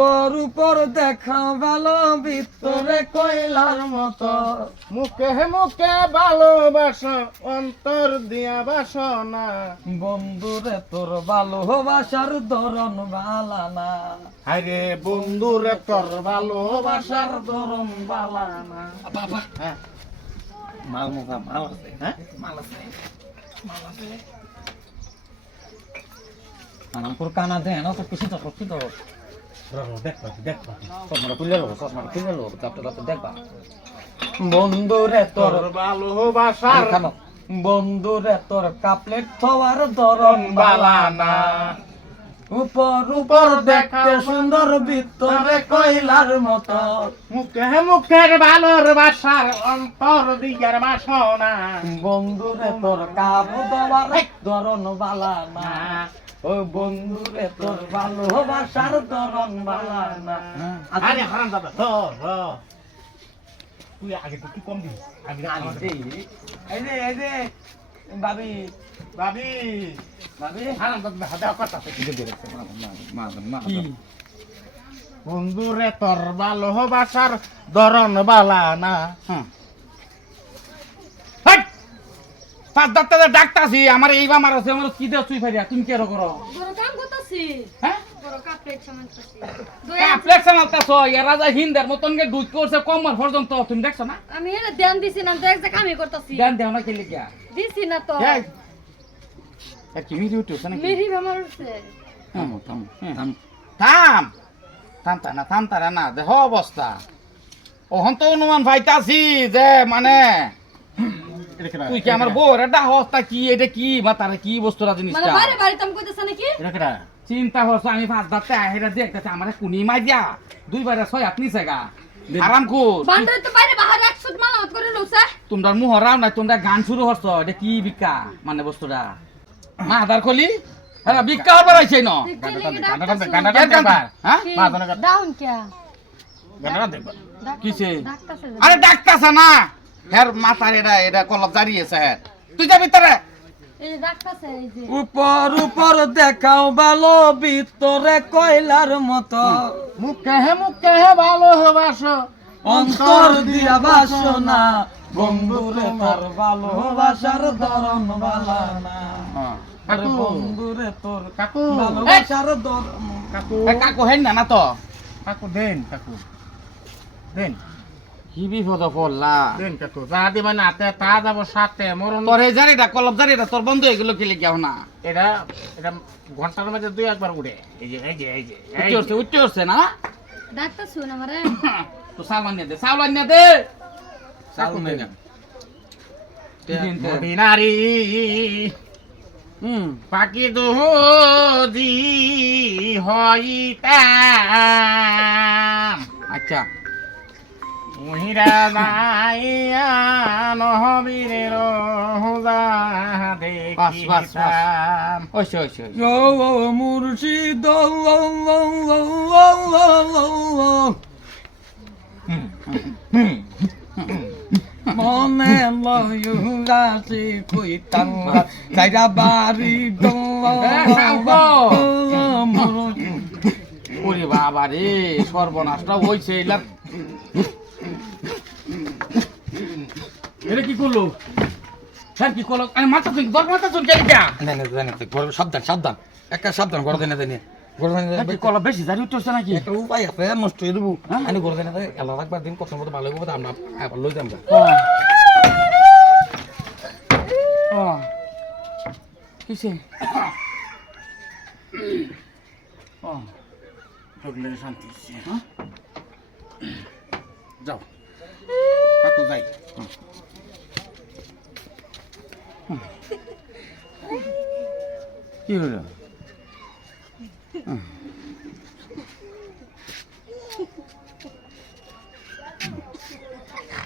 উপর উপর দেখা ভালো ভিতরে কয়লার মতো। মুখে মুখে ভালোবাসো অন্তর দিয়া বাসনা। বন্ধুরে তোর ভালোবাসার ধরন বালানা। আরে বন্ধুরে তোর ভালোবাসার ধরন বালানা। বাবা। হ্যাঁ। মাল মজা মাল আছে হ্যাঁ? মাল আছে। মাল আছে। আনামপুর কানা দে না তো কিছু তো সত্যি তো। বন্ধুরে তোর ভালোবাসার বন্ধুরে তোর কাপলেট থওয়ার ধরন বালানা উপর উপর দেখতে সুন্দর ভিতরে কয়লার মতো। মুখে মুখের ভালোর বাসার অন্তর দিয়ার বাসনা। বন্ধুরে তোর কাবু দেওয়ার ধরন বালানা ও বন্ধুরে তোর ভালোবাসার ধরন বালানা আরে হারাম দাদা ধর ধর। তুই আগে তো কি কম দিস। আগে আরে, এই যে এই যে ভাবি ভাবি ভাবি। হারাম দাদা হাতে কথা কি? বন্ধুরে তোর ভালোবাসার ধরন বালানা হ্যাঁ। পাঁচ ডাক্তার ডাক্তারছি আমার এই বামার আছে আমার কি দেও তুই ফেরিয়া তুমি কেন করো? হ্যাঁ? হিন্দের মতন দুধ করছে কমর পর্যন্ত তুমি দেখছ না? আমি এটা ধ্যান দিছি না তো এক আমি করতেছি। জ্ঞান দেও না খেলে গিয়া দিছি না তো। আর কি মিরি উঠছে নাকি? মেরি বেমার উঠছে। থামো থামো থামো। থাম থাম তা না দেহ অবস্থা। ওহন তো অনুমান পাইতাছি যে মানে তুই কি আমার বউ? রে ডাহ অবস্থা কি? এটা কি? বা তার কি বস্তুটা মানে জিনিসটা কইতেছ নাকি? চিন্তা করছ আমি পাঁচ দাঁতে আহেরা দেখতেছি আমার কুনি মাই দিয়া। দুইবার ছয় হাত নিছে গা। আরাম খুর বান্ডারে তো বাইরে বাহার এক সুট মালামত করে লউছে তোমরা মুহরাও নাই তোমরা গান শুরু করছ এটা কি বিকা মানে বস্তুটা? মা আধার খলি? হ্যাঁ বিকা হবার আইছে ন? হ্যাঁ? আরে ডাক্তারছে না! হের মাথার এটা এটা কলব দাঁড়িয়েছে হের। তুই যাবি তারে এই ডাক্তারছে এই যে। উপর উপর দেখাও ভালো ভিতরে কয়লার মতো। মুখে মুখে ভালোবাসো অন্তর দিয়া বাসনা বন্ধুরে তোর ভালোবাসার ধরন বালানা। আরে বন্ধুরে তোর কাকু। ভালোবাসার ধরন। কাকু কাকু হেন না না তো? কাকু দেন কাকু। দেন। কি বিপদ পড়লা। দেন কাকু যা দিবা না হাতে তা যাব সাথে মরণ তোর এই জারিটা কলব জারিটা তোর বন্ধ হয়ে গেল খেলে গেও না এটা এটা ঘণ্টার মধ্যে দুই একবার উড়ে এই যে এই যে এই যে উঠতে উঠছে উঠতে উঠছে না? ডাক্তার শুন আমারে। তো সালমান নিয়ে দে সালমান নিয়ে পাখি হইতাম। আচ্ছা। মহিরা যাইয়া নহবীরের হুদা। দেখিতাম ওইসে ওইসে ও ও মুর্শিদ মনে লয়ুরাসি কইতাম যাইরা বাড়ি ওরে বাবা রে সর্বনাশটা হইছে এলা এটা কি করল? স্যার কি করল? আরে মাথা চুন দর মাথা চুন কেন কিয়া সাবধান সাবধান। একটা সাবধান করে দেনে দেনে কলা বেশি জারি উঠছে নাকি? একটা উপায় আছে নষ্ট হয়ে দেবো আমি করে দেনে এলা রাখবার দিন কত মতো ভালো হবে আমরা আবার লই যাম ও কিসে? ও ঢুকলে শান্তি হ্যাঁ? যাও। কাকু যাই। কি হলো?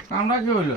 কামড়া কি হইল